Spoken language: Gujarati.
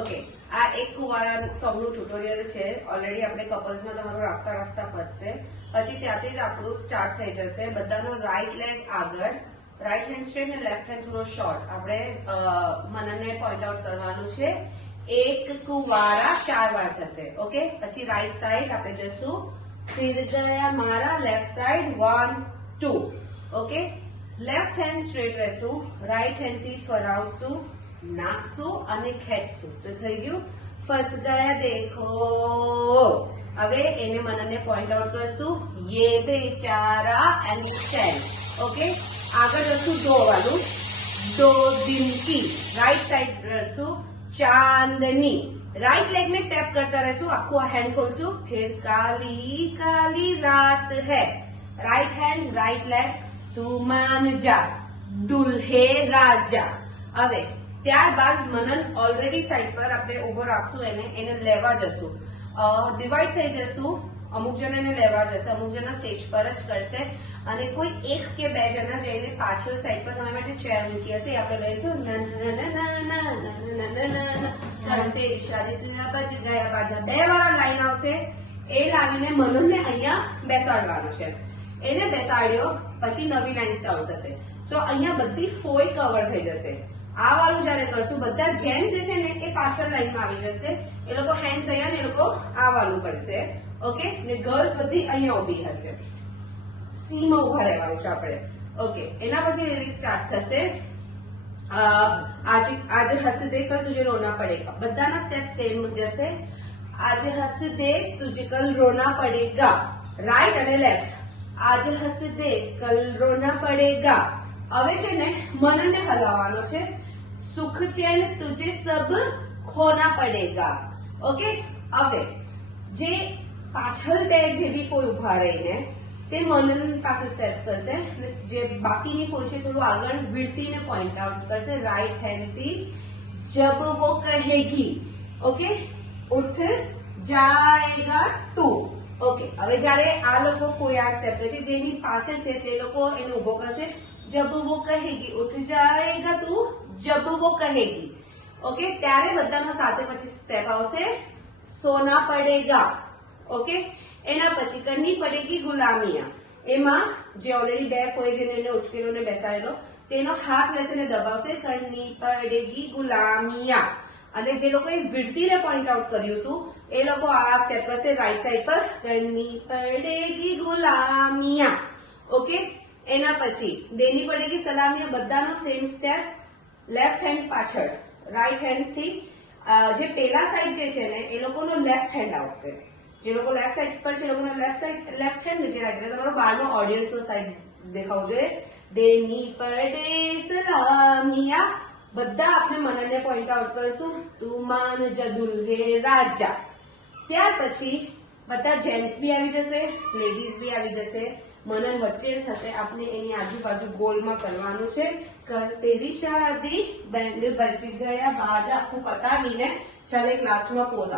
ઓકે, આ એક કુંવારા સોંગનું ટ્યુટોરિયલ છે. ઓલરેડી આપણે કપલ્સમાં તમારું રાખતા રાખતા પતશે. પછી ત્યાંથી જ આપણું સ્ટાર્ટ થઈ જશે. બધાનો રાઈટ લેગ આગળ, રાઈટ હેન્ડ સ્ટ્રેટ અને લેફ્ટ હેન્ડ થોડો શોર્ટ. આપણે મનનને પોઈન્ટ આઉટ કરવાનું છે. એક કુંવારા 4 વાર થશે. ઓકે, પછી રાઈટ સાઈડ આપણે જઈશું. ફિર ગયા મારા, left side 1 2. Okay, left hand straight રહેશું, રાઈટ હેન્ડ થી ફરાવશું, નાખશું અને ખેંચશું. તો થઈ ગયું ફસ ગયા દેખો. હવે એને મનને પોઈન્ટ આઉટ કરશું. યે બેચારા એન્ડ સ્ટેન્ડ. ઓકે, આગળ જશું દો વાળું. દો દિન કી, રાઈટ સાઈડ રહેશું. ચાંદની, રાઈટ લેગ ને ટેપ કરતા રહેશું. આખું હેન્ડ ખોલશું. ફિર કાલી કાલી રાત હૈ, રાઈટ હેન્ડ રાઈટ લેગ. તું માન જા દુલ્હે રાજા. હવે ત્યારબાદ મનન ઓલરેડી સાઈડ પર આપણે ઉભો રાખશું. એને લેવા જશું. ડિવાઈડ થઈ જશું. અમુક જણ એને લેવા જશે, અમુક જણા સ્ટેજ પર જ કરશે અને કોઈ એક કે બે જણા જઈને પાછળ સાઈડ પર તમારા માટે ચેર મૂકી હશે. આપણે લઈશું કરતે ઇશારે બચ ગયા બાજા. 2 વાર લાઈન આવશે. એ લાવીને મનનને અહીંયા બેસાડવાનો છે. એને બેસાડ્યો પછી નવી લાઈન સ્ટાર્ટ થશે. તો અહીંયા બધી ફોય કવર થઈ જશે. આ વાળું જયારે કરશું, બધા જેન્ટ્સ જે છે ને એ પાછળ લાઈનમાં આવી જશે. એ લોકો હેન્ડ્સ અહીંયા ને એ લોકો આ વાળું કરશે. ઓકે, ને ગર્લ્સ બધી અહીંયા ઉભી હશે. સી માં ઉભા રહેવાનું છે આપણે. ઓકે, એના પછી લિરિક્સ સ્ટાર્ટ થશે. આજે હંસ દે કલ તુજે રોના પડેગા. બધાના સ્ટેપ સેમ જશે. આજે હંસ દે તુજે કલ રોના પડેગા, રાઈટ અને લેફ્ટ. आज हंस दे कल रोना पड़ेगा. હવે છે ને મનને હલાવવાનો છે. સુખ ચેન તુજે સબ ખોના પડેગા. ઓકે, હવે જે પાછળ બે જેવી ફોય ઉભા રહીને તે મનન પાસે સ્ટેપ્સ કરશે. જે બાકીની ફોય છે થોડું આગળ વીડતીને પોઈન્ટ આઉટ કરશે રાઈટ હેન્ડ થી. જબ વો કહેગી, ઓકે, ઉઠ જાએગા તું. ઓકે, હવે જયારે આ લોકો ફોય આ સ્ટેપ છે, જેની પાસે છે તે લોકો એને ઉભો કરશે. જબ વો કહેગી ઉઠ જાએગા તું, જબ વો કહેગી. ઓકે, ત્યારે બધાનો સાથે પછી સ્ટેપ આવશે સોના પડેગા. ઓકે, એના પછી કરની પડેગી ગુલામિયા. એમાં જે ઓલરેડી બે ફોય જેને એને ઉચકેલો ને બેસાડેલો તેનો હાથ લેશે ને દબાવશે. કરની પડેગી ગુલામિયા. અને જે લોકોએ વિડતીને પોઈન્ટ આઉટ કર્યું હતું એ લોકો આ સ્ટેપ કરશે રાઈટ સાઈડ પર. કરની પડેગી ગુલામિયા. ઓકે, એના પછી દેની પડેગી સલામિયા. બધાનો સેમ સ્ટેપ. લેફ્ટ હેન્ડ પાછળ, રાઈટ હેન્ડ થી. જે પેલા સાઈડ જે છે ને એ લોકોનો લેફ્ટ હેન્ડ આવશે. જે લોકો લેફ્ટ સાઈડ પર છે એ લોકોનો લેફ્ટ હેન્ડ નીચે રાખી દે. તમારો બહારનો ઓડિયન્સ નો સાઈડ દેખાવો જોઈએ. દેની પડે સલામિયા. બધા આપણે મનનને પોઈન્ટ આઉટ કરીશું. તું માન જદુલ હે રાજા. ત્યાર પછી બધા જેન્ટ્સ બી આવી જશે, લેડીઝ બી આવી જશે. મનન વચ્ચે જ હશે. આપણે એની આજુબાજુ ગોલમાં કરવાનું છે. કલ તેરી શાદી બેન્ડ બજ ગયા બાજા. આખું પતાવીને ચાલ એક લાસ્ટમાં પોઝ